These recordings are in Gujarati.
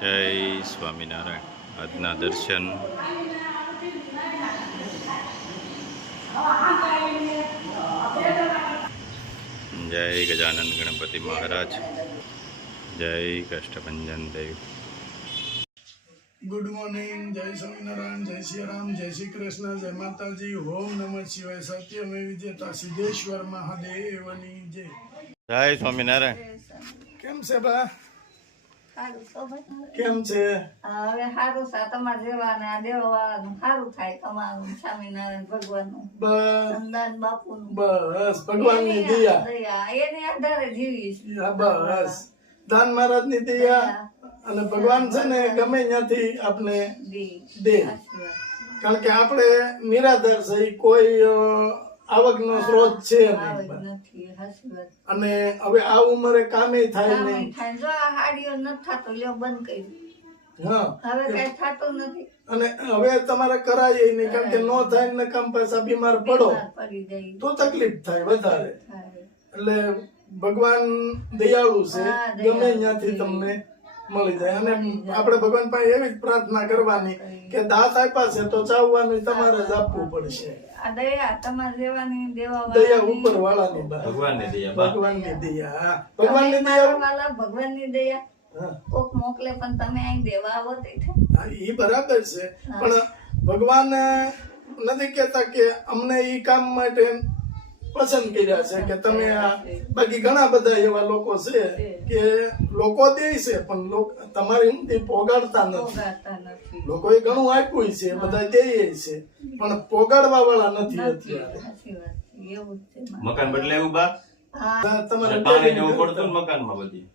જય સ્વામિનારાયણ. આજના દર્શન જય ગજાનંદ ગણપતિ મહારાજ, જય કષ્ટભંજન દેવ. ગુડ મોર્નિંગ, જય સ્વામિનારાયણ, જય શ્રી રામ, જય શ્રી કૃષ્ણ, જય માતાજી, ઓમ નમઃ શિવાય, સત્યમે વિજેતા સિદ્ધેશ્વર મહાદેવની જય. જય સ્વામિનારાયણ. કેમ છે બા? કેમ છે? હવે સારું છે. તમારે જેવાને આ દેવાવાળાનું સારું થાય. તમારું સ્વામિનારાયણ ભગવાનનું બસ અંદાજ બાપુનું બસ ભગવાનની દયા. દયા એને આધારે જીવીશ. હા, બસ દાન મહારાજની દયા અને ભગવાન છે ને ગમે ત્યાંથી આપણે દે, કારણ કે આપણે નિરાધાર છે, કોઈ આવકનો સ્ત્રોત છે નહીં. અને હવે આ ઉંમરે કામે થાય નહીં. જો આ હાડીઓ નથી થતો, લ્યો બંધ કરી. હા, હવે કઈ થતું નથી અને હવે તમારે કરાય નહીં, કારણ કે નો થાય ને કામ પાછા બીમાર પડો પડી જાય તો તકલીફ થાય વધારે. એટલે ભગવાન દયાળુ છે, ગમે ત્યાંથી તમને મળી જાય. અને આપણે ભગવાન પાસે એવી જ પ્રાર્થના કરવાની કે દાંત આપ્યા છે તો ચાવવાનું તમારે જ આપવું પડશે. આ દયા તમારે દેવાની દયા ઉપર વાળાની ભગવાનની દયા, ભગવાનની દયા, ભગવાનની દયા, ભગવાનની દયા. કોક મોકલે પણ તમે અહીં દેવા આવો તે એ બરાબર છે, પણ ભગવાન નથી કેતા કે અમને ઈ કામ માટે પસંદ કર્યા છે કે તમે આ. બાકી ઘણા બધા એવા લોકો છે કે લોકો દે છે પણ તમારી હિંમતી પોગાડતા નથી. લોકોએ ઘણું આપ્યું છે, બધા દે છે, પણ પોગાડવા વાળા નથી અત્યારે. મકાન બદલાયું બા, તમારે પાણી જવું પડતું ને મકાનમાં બધી.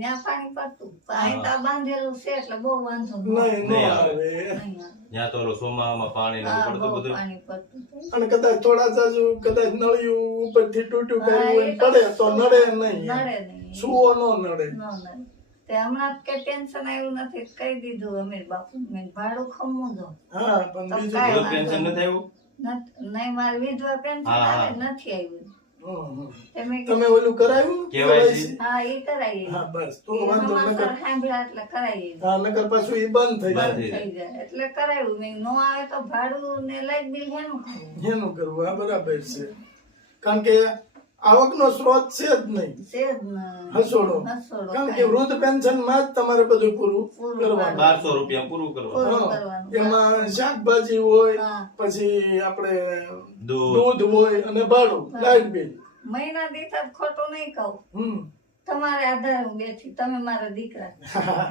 ત્યાં પાણી પડતું, પાણી તો બાંધેલું છે એટલે બહુ વાંધો નહીં આવે. ત્યાં તો સોમામાં પાણી પડતું બધું. પાણી પડતું અને કદાચ થોડા જાજુ કદાચ નળિયું ઉપરથી તૂટ્યું કર્યું હોય પડે તો નડે નહીં, નડે નહીં, સુવો નો નડે. તે હમણાં કે ટેન્શન આવ્યું નથી, કહી દીધું અમે બાપુ મેં ભાડું ખમવું દો. હા, પણ બીજું પેન્શન નથી આવ્યું? નહીં, મારે વિધવા પેન્શન નથી આવ્યું. તમે ઓલું કરાવ્યું કેવાયસી? હા, એ કરાવી. હા, બસ તો વાંધો નકર. સાંભળ્યા એટલે કરાવી. હા, નકર પાછું ઈ બંધ થઈ જાય. થઈ જાય એટલે કરાવ્યું. મેં નો આવે તો ભાડું ને લાઈટ બિલ એનું એનું કરવું. હા, બરાબર છે, કારણ કે આવકનો સ્ત્રોત છે જ નહીં. છે જ હસોડો, કારણ કે વૃદ્ધ પેન્શન માં જ તમારે બધું પૂરું કરવાનું. 1200 રૂપિયા પૂરું કરવાનું. એમાં શાકભાજી હોય, પછી આપણે દૂધ હોય અને ભાડું, લાઈટ બિલ. મહિના દીઠ ખોટું નહીં કહું. તમારે આધારે હું બેઠી, તમે મારા દીકરા.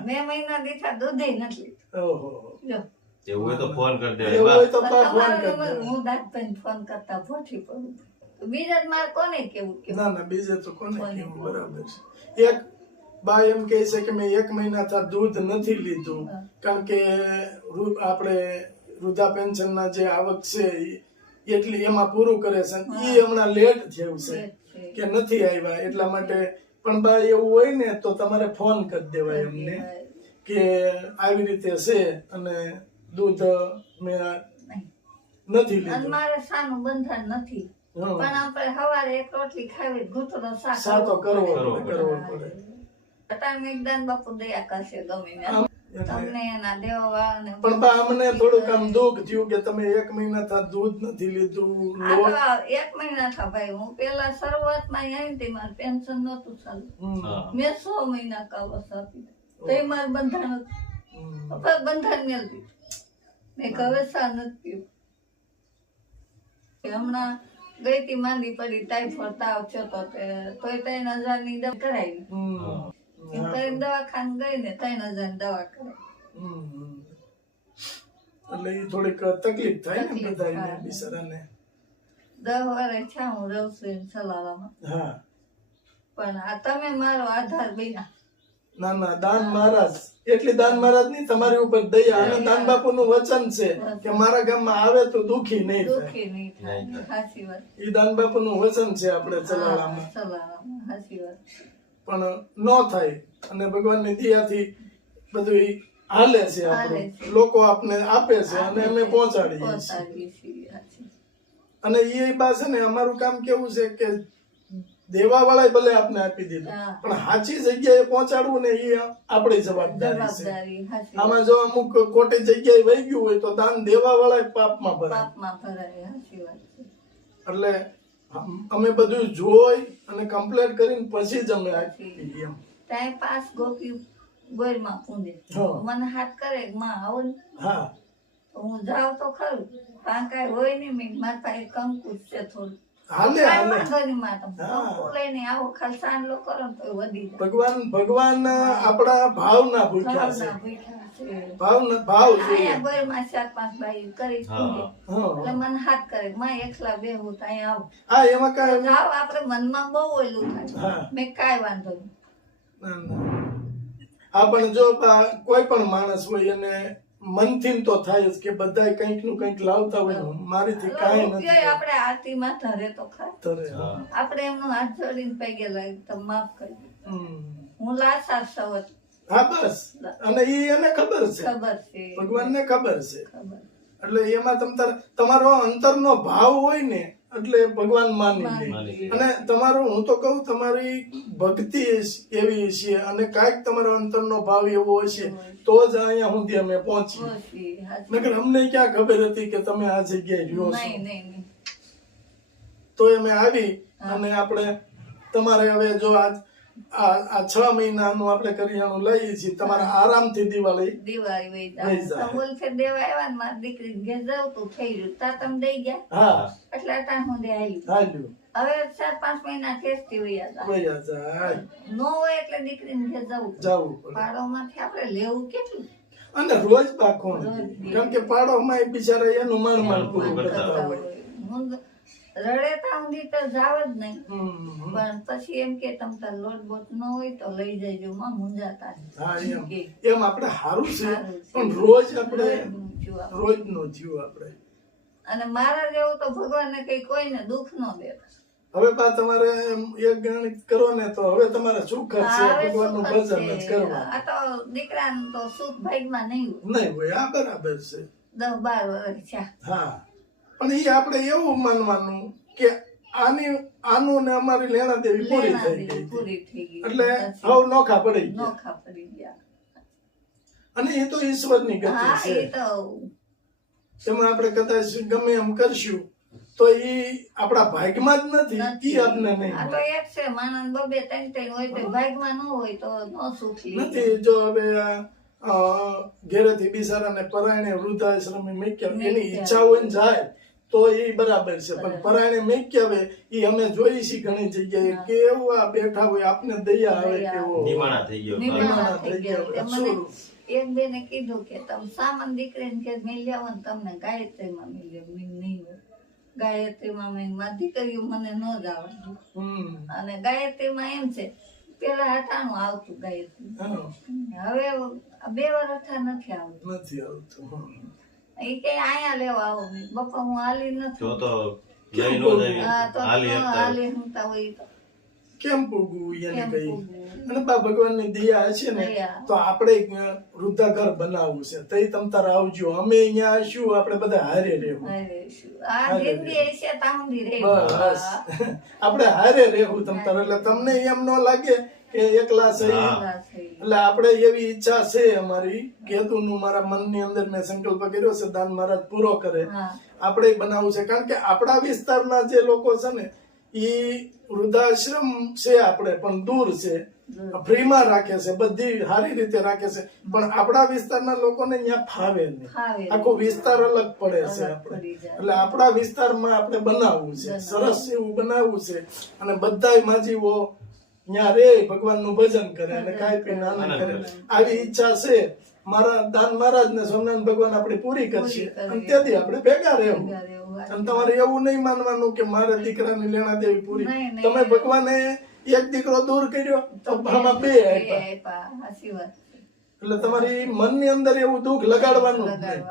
મેં મહિના દીઠ દૂધ નથી ઓહો, એવું હોય તો ફોન કરી એવું દેવાય. હોય તો ફોન કરી હું દાંતભાઈ ફોન કરતા ભોઠી પડું. બીજા મારે કોને કેવું કે ના બીજે તો કોને કેવું. બરાબર છે. એક બા એમ કહે છે કે મેં 1 મહિનાથી દૂધ નથી લીધું, કારણ કે આપણે વૃદ્ધા પેન્શન ના જે આવક છે એટલી એમાં પૂરું કરે છે. એ હમણાં લેટ થયું છે કે નથી આવ્યા, એટલા માટે. પણ બા એવું હોય ને તો તમારે ફોન કરી દેવાય અમને કે આવી રીતે છે અને દૂધ મેં નથી લીધું. મારે સાનું બંધન નથી, પણ આપણે સવારે એક રોટલી ખાવી, ઘૂંટણો સાતો કરવો પડે. અટાણે એકદાન બાપુ દયા કરશે ગમે તમને એના દેવા વાળાને. પણ બા અમને થોડુંક આમ દુઃખ થયું કે તમે 1 મહિના દૂધ નથી લીધું. 1 મહિના થા ભાઈ, હું પેલા શરૂઆતમાં આવી હતી, મારે પેન્શન નતું ચાલુ. મેં 100 મહિના કાવસ આપી તો મારે બંધાણ હતું, બંધાણ મેળવી મેં હવે સા નથી. હમણાં ગઈ તી માંદી પડી, ટાઈફોઈડ તાવ છે તો તોય 3000 ની દવા કરાવી. દવાખાને ગઈ ને 3000 ની દવા કરાવી. એટલે એ થોડીક તકલીફ થાય ને બધાને બિચારાને. 10 વર્ષ છે હું રહું છું સલાલામાં. હા, પણ આ તમે મારો આધાર બન્યા. ના દાન મહારાજ એટલી દાન મહારાજ ની તમારી ઉપર દયા. અને દાન બાપુ નું વચન છે કે મારા ગામમાં આવે તો દુખી નહીં થાય. દુખી નહીં થાય, સાચી વાત. એ દાન બાપુ નું વચન છે આપણે ચલાવવામાં. સાચી વાત. પણ નો થાય અને ભગવાનની દયાથી બધું હાલે છે. આપણું લોકો આપને આપે છે અને અમે પહોંચાડીએ છીએ. અને એ બા છે ને અમારું કામ કેવું છે કે દેવા વાળા ભલે આપને આપી દીધું, હા. પણ સાચી જગ્યાએ પહોંચાડવું ને એ આપણી જવાબદારી છે. જવાબદારી હાચી. આમાં જો અમુક ખોટી જગ્યાએ વહી ગયું હોય તો દાન દેવા વાળા પાપમાં ભરાય. પાપમાં ભરાય, હાચી વાત છે. એટલે અમે બધું જોઈ અને કમ્પ્લેટ કરીને પછી જ અમે આપી એમ. ત્યાં 5 ગોપી ગોરમાં પૂંજે. હા. મને હાથ કરે માં આવો ને. હા તો હું જાઉં તો ખરું, પણ કાંઈ હોય નહીં. મેં મારા પાસે કંકુ જ છે થોડું. હાલે કાંઈ હાલે. વાંધો નહીં માં, તમે હા. કંકુ લઈને આવો, ખાલી સાંડલો કરો ને તો વધી જાય. ભગવાન આપણા ભાવના ભૂખ્યા છે. ભાવના ભૂખ્યા છે. ભાવ જોઈએ. અહીંયા ગોરમાં 4-5 બાઈ કરી પૂંજે. હા એટલે મને હાથ કરે માં એકલા બેહું તો અહીંયા આવો. હા એમાં કાંઈ જાવ, આપણે મનમાં બહુ ઓલું થાય. હા. મેં કાંઈ વાંધો નહીં. ના, ના. હા પણ જો કોઈ પણ માણસ હોય એને મનથી તો થાય જ કે બધા કંઈક નું કંઈક લાવતા હોય. મારીથી કાંઈ નથી રૂપિયો આપણે આરતીમાં ધરે તો ખરા. ધરે. આપણે એમનો હાથ જોડીને પગે લાગી તમે માફ કરી દો. હમ. હું લાચાર સવત હા બસ. અને એને ખબર છે, ખબર છે, ભગવાનને ખબર છે. ખબર. એટલે એમાં તમારો અંતરનો ભાવ હોય ને એટલે ભગવાન માની લે. અને તમારો હું તો કહું તમારી ભક્તિ એવી છે અને કાંઈક તમારો અંતરનો ભાવ એવો હશે તો જ અહીંયા સુધી અમે પહોંચીએ. ઓછી, હાચી. નકર અમને ક્યાં ખબર હતી કે તમે આ જગ્યાએ રહ્યો છો. નહીં, નહીં, નહીં. તો અમે આવી અને આપણે તમારે હવે જો આ 6 મહિનાનું આપણે કરિયાણું લઈએ છીએ. તમારે આરામથી દિવાળી દિવાળી વહી વહી જાય. જાય. સમૂલ ફેર દેવા આવ્યા ને મારી દીકરી ઘેર જાવ તો થઈ રહ્યું. તા તમે દઈ ગયા હા એટલે અટાણ હું દે આવ્યું. હાલ્યું હવે 4-5 મહિના ટેસ્ટી વયા જાય. વયા જાય. નો હોય એટલે દીકરીને ઘેર જવું પડે. જવું પડે. પાડોમાંથી આપણે લેવું કેટલું? અને રોજ પાકો રોજ. કારણ કે પાડોમાં એ બિચારા એનું માણ પૂરું કરતા હોય. હું રડેતા ઊંધી તો જાવ જ નહીં. હમ. પણ પછી એમ કે તમ તાર લોટ બોટ ન હોય તો લઈ જજો માં મુંજાતા નહીં. હા એમ કે એમ આપણે સારું છે સારું છે. પણ રોજ આપણે રોજનું થયું આપણે. રોજ નો જીવ આપણે. અને મારા જેવું તો ભગવાનને કઈ કોઈને દુઃખ ન દેતા. હવે બા તમારે એમ એક ગણિત કરો ને તો હવે તમારે સુખ જ છે. હવે ભગવાનનું સુખ જ ભજન જ છે. કરવા. આ તો દીકરાને તો સુખ ભાગમાં નહીં હોય. નહીં હોય આ બરાબર છે. 10-12 વર્ષ થયા. હા પણ એ આપણે એવું માનવાનું કે આનું ને અમારી લેણા દેવી પૂરી થઈ ગઈ છે. પૂરી થઈ ગઈ. એટલે હવે નોખા પડી ગયા. નોખા પડી ગયા. અને એ તો ઈશ્વરની ગતિ હા છે. એ તો એમાં આપણે કદાચ ગમે એમ કરશું તો એ આપણા ભાગ્યમાં જ નથી. નથી. એ આપને નહીં આ તો મળે. એક છે માણસ 2-3 હોય તો ભાગમાં ન હોય તો નો સુખ લે. નથી. જો હવે ઘેરેથી બિચારાને પરાયણે વૃદ્ધાશ્રમે મૂક્યા એની ઈચ્છા હોય ને જાય તો એ બરાબર છે. પણ પરાયણે મૂક્યા હોય એ અમે જોઈ છીએ ઘણી જગ્યાએ કેવું આ બેઠા હોય આપને દયા આવે કેવો નિમાણા થઈ ગયો. નિમાણા થઈ ગયા. ગયા. તે મને એક બેને કીધું કે તમે સામાન દીકરીને કે મેલી આવો ને તમને ગાયત્રીમાં મેલી આવો. મેં નહીં હોય. ગાયત્રીમાં મેં મારી દીકરીઓ મને ન જ આવડતું. હમ. અને ગાયત્રીમાં એમ છે પેલા 98 આવતું ગાયત્રી. હા. હવે 2 વર્ષ નથી આવતું. નથી આવતું. હમ. એ કે અહીંયા લેવા આવો. મેં બપ્પા હું હાલી નથી. જો તો લઈ નો જાય. હા તો હાલી એકતા હોય. હાલી હમતા હોય તો કેમ પૂગવું એને કેમ કઈ. પૂગવું? અને બા ભગવાનની દયા હશે ને દયા. તો આપણે વૃદ્ધાઘર બનાવવું છે. તઈ તમ તાર આવજો. અમે અહીંયા આવીશું આપણે બધા હારે રહેવું. અરે શું. આ જિંદગી હશે ત્યાં સુધી રહે. બસ આપણે હારે રહેવું તમ તાર. એટલે તમને એમ ન લાગે કે એકલા છે. એટલે આપણે એવી ઈચ્છા છે અમારી કેતુનું મારા મનની અંદર મેં સંકલ્પ કર્યો છે દાન મહારાજ પૂરો કરે. હા. આપણે બનાવવું છે કારણ કે આપણા વિસ્તારના જે લોકો છે ને એ વૃદ્ધાશ્રમ છે આપણે પણ દૂર છે. ફ્રીમાં રાખે છે, બધી સારી રીતે રાખે છે, પણ આપણા વિસ્તારના લોકોને ત્યાં ફાવે નહીં. આખો વિસ્તાર અલગ પડે છે આપણે. એટલે આપણા વિસ્તારમાં આપણે બનાવવું છે, સરસ એવું બનાવવું છે અને બધાય માજીઓ ત્યાં રે ભગવાનનું ભજન કરે અને ખાઈ પીને આનંદ કરે. આવી ઈચ્છા છે મારા દાન મહારાજ ને સોમનાથ ભગવાન આપણે પૂરી કરશે અને તેથી આપણે ભેગા રહેવું. અને તમારે એવું નહીં માનવાનું કે મારે દીકરાની લેણા દેવી પૂરી. તમે ભગવાને એક દીકરો દૂર કર્યો તો આમાં 2 આપ્યા. એટલે તમારી મનની અંદર એવું દુઃખ લગાડવાનું જ નહીં.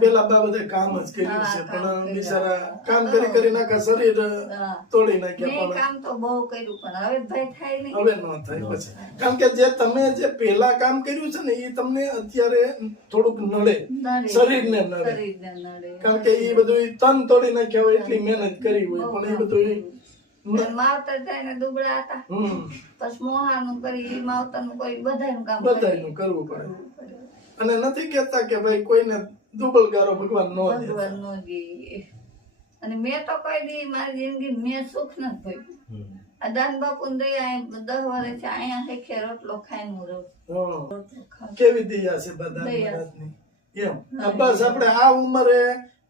પેલા બા બધા કામ જ કર્યું છે પણ બિચારા કામ કરી કરી નાખા શરીર તોડી નાખ્યા. મેં કામ તો બહુ કર્યું પણ હવે ભાઈ થાય નહીં. હવે ન થાય પછી. કારણ કે જે તમે જે પેલા કામ કર્યું છે ને એ તમને અત્યારે થોડુંક નડે, શરીરને નડે. કારણ કે એ બધું તન તોડી નાખ્યા હોય એટલી મહેનત કરી હોય પણ એ બધું માવતર જાય ને દુબળા હતા પછી મોહાનું કરી માવતરનું કોઈ બધાયનું કામ બધાયનું કરવું પડે. અને નથી કેતા કે ભાઈ કોઈને દુબળગારો ભગવાન નો દે. ભગવાન નો દે. અને મેં તો કોઈ દી મારી જિંદગી મેં સુખ નથી ભોગ્યું. આ દાન બાપુ દયા 10 વર્ષ અહીંયા હેખે રોટલો ખાઈને હું રહું. કેવી દયા છે બધા મહારાજની. એમ બસ આપણે આ ઉંમરે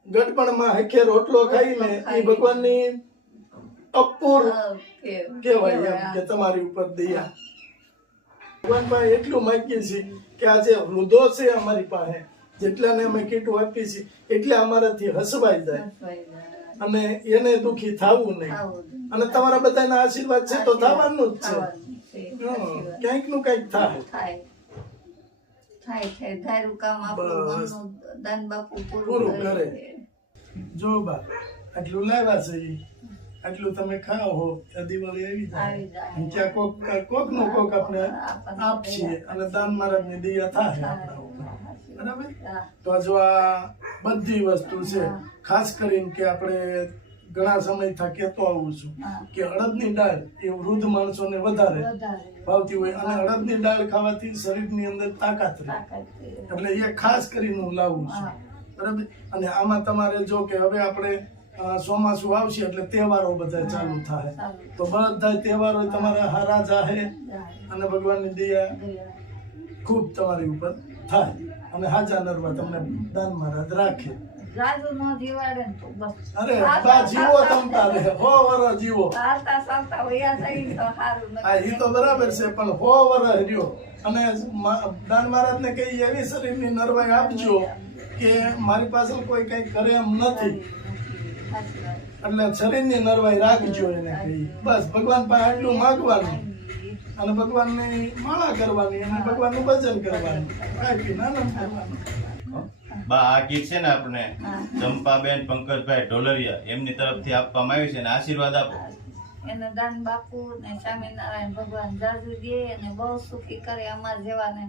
ગટપણમાં હેખે રોટલો ખાઈને એ ભગવાનની અપૂર કહેવાય એમ કે તમારી ઉપર દયા. ભગવાન પાસે એટલું માંગીએ છીએ કે આ જે વૃદ્ધો છે અમારી પાસે જેટલાને અમે કીટું આપીએ છીએ એટલે અમારાથી હસવાઈ જાય અને એને દુખી થવું નહીં. અને તમારા બધાના આશીર્વાદ છે તો થવાનું જ છે. ક્યાંક નું કઈક થાય. ધાર્યું કામ આપણું દાન બાપુ પૂરું કરે. જો બા આટલું લાવ્યા છે આટલું તમે ખાઓ હો ત્યાં દિવાળી આવી જાય ત્યાં કોક નો કોક આપણે આપીએ અને દાન મહારાજ ની દયા થાય આપણા ઉપર. બરાબર. તો જો આ બધી વસ્તુ છે ખાસ કરીને કે આપણે ઘણા સમયથી કહેતો આવું છું કે અડદની દાળ એ વૃદ્ધ માણસોને વધારે ભાવતી હોય અને અડદની દાળ ખાવાથી શરીરની અંદર તાકાત રહે એટલે એ ખાસ કરીને હું લાવું છું. બરાબર. અને આમાં તમારે જો કે હવે આપણે ચોમાસું આવશે એટલે તહેવારો બધા ચાલુ થાય તો બધા તહેવારો તમારા હારા જાહે અને ભગવાનની દયા ખૂબ તમારી ઉપર થાય અને હાજા નરવા તમને દાન મહારાજ રાખે. અરે બા જીવો તમતા રહે 100 વર્ષ જીવો. એ તો બરાબર છે પણ 100 વર્ષ રહ્યો અને દાન મહારાજ ને કઈ એવી શરીરની નરવાઈ આપજો કે મારી પાસે કોઈ કઈ કરે એમ નથી એટલે શરીરની નરવાઈ રાખજો એને કઈ. બસ ભગવાન પાસે આટલું માંગવાનું અને ભગવાનની માળા કરવાની અને ભગવાનનું ભજન કરવાનું કાંઈ નાનમ કરવાનું. બા આ ગીત છે ને આપણે ચંપાબેન પંકજભાઈ ઢોલરિયા એમની તરફથી આપવામાં આવ્યું છે ને આશીર્વાદ આપો. એને દાન બાપુ ને સ્વામિનારાયણ ભગવાન જાજુ દે અને બહુ સુખી કરે. અમારા જેવાને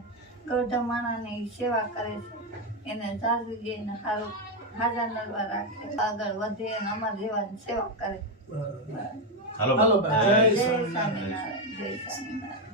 ગઢા માણાની સેવા કરે છે એને જાજુ દે ને સારું હાજર નરવા રાખે આગળ વધે અને અમારા જેવાની સેવા કરે. હાલો જય જય સ્વામિનારાયણ. સ્વામિનારાયણ. જય સ્વામિનારાયણ.